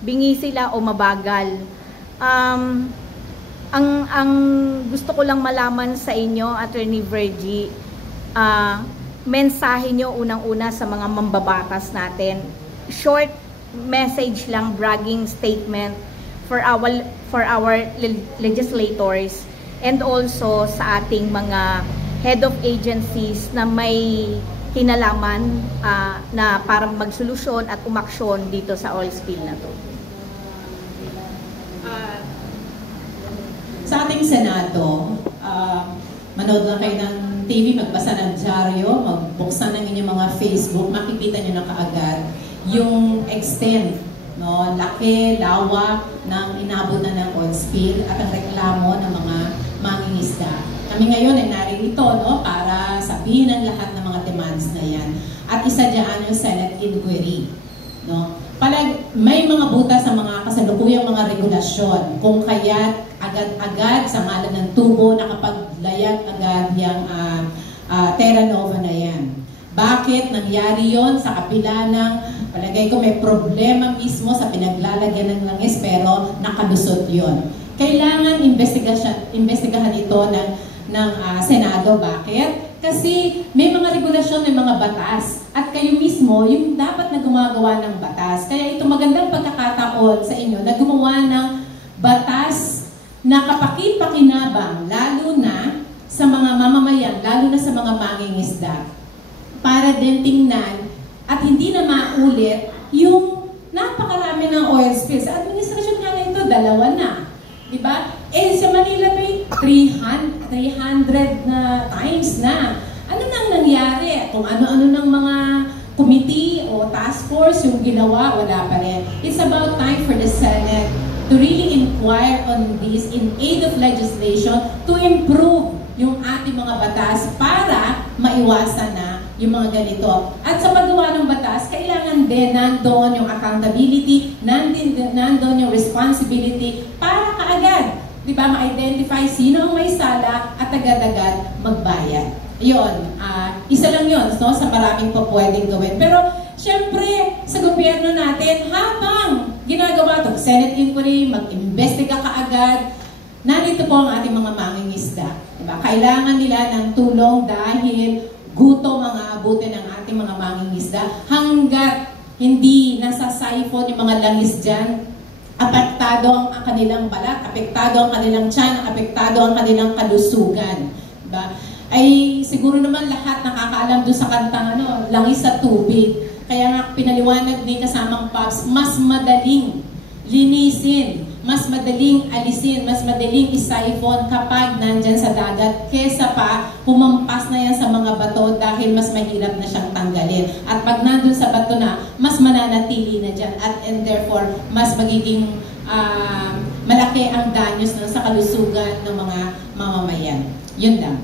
bingi sila o mabagal. Ang gusto ko lang malaman sa inyo, Attorney Virgie, mensahe nyo unang-una sa mga mambabatas natin. Short message lang, bragging statement for our legislators and also sa ating mga head of agencies na may kinalaman na parang magsolusyon at umaksyon dito sa oil spill na to. Sa ating Senado, manood lang kayo ng TV, magbasa ng dyaryo, magbuksan ng inyong mga Facebook, makikita nyo na kaagad yung extent, no, laki, lawak ng inabot na ng oil spill at ang reklamo ng mga mangingisda. Kami ngayon ay narito, no, para sabihin ang lahat ng mga demands na yan. At isa dyan yung Senate inquiry. No? May mga butas sa mga kasalukuyang mga regulasyon, kung kaya't agad-agad sa ngalan ng tubo nakapaglayag agad yung Terra Nova na yan. Bakit nangyari yon sa kapila ng, palagay ko may problema mismo sa pinaglalagyan ng langis pero nakalusot yon. Kailangan investigahan ito ng Senado. Bakit? Kasi may mga regulasyon, may mga batas. At kayo mismo, yung dapat na gumagawa ng batas. Kaya ito magandang pagkakataon sa inyo na gumawa ng batas na kapaki-pakinabang, lalo na sa mga mamamayan, lalo na sa mga mangingisda. Para din tingnan at hindi na maulit yung napakarami ng oil spill. Sa administrasyon nga na ito, 2 na. Diba? Eh, sa Manila may 300 na times na. Ano nang nangyari? Kung ano-ano ng mga committee o task force yung ginawa, wala pa rin. It's about time for the Senate to really inquire on this in aid of legislation to improve yung ating mga batas para maiwasan na yung mga ganito. At sa paggawa ng batas, kailangan din nandoon yung accountability, nandoon yung responsibility para kaagad, di ba, ma-identify sino ang may sala at agad-agad magbayad. Yun, isa lang yun, no, sa maraming pa pwedeng gawin. Pero, syempre, sa gobyerno natin, habang ginagawa ito, Senate inquiry, mag-imbestiga kaagad, narito po ang ating mga mangingisda. Diba? Kailangan nila ng tulong dahil gutom ang aabutin ng ating mga mangingisda hanggat hindi nasa-siphon yung mga langis dyan, apektado ang kanilang balat, apektado ang kanilang tiyan, apektado ang kanilang kalusugan. Diba? Ay siguro naman lahat nakakaalam doon sa kantang langis sa tubig. Kaya nga pinaliwanag ni kasamang Pops, mas madaling linisin, mas madaling alisin, mas madaling isiphon kapag nandyan sa dagat kesa pa humampas na yan sa mga bato dahil mas mahirap na siyang tanggalin. At pag nandun sa bato na, mas mananatili na dyan and therefore mas magiging malaki ang danyos sa kalusugan ng mga mamamayan. Yun lang.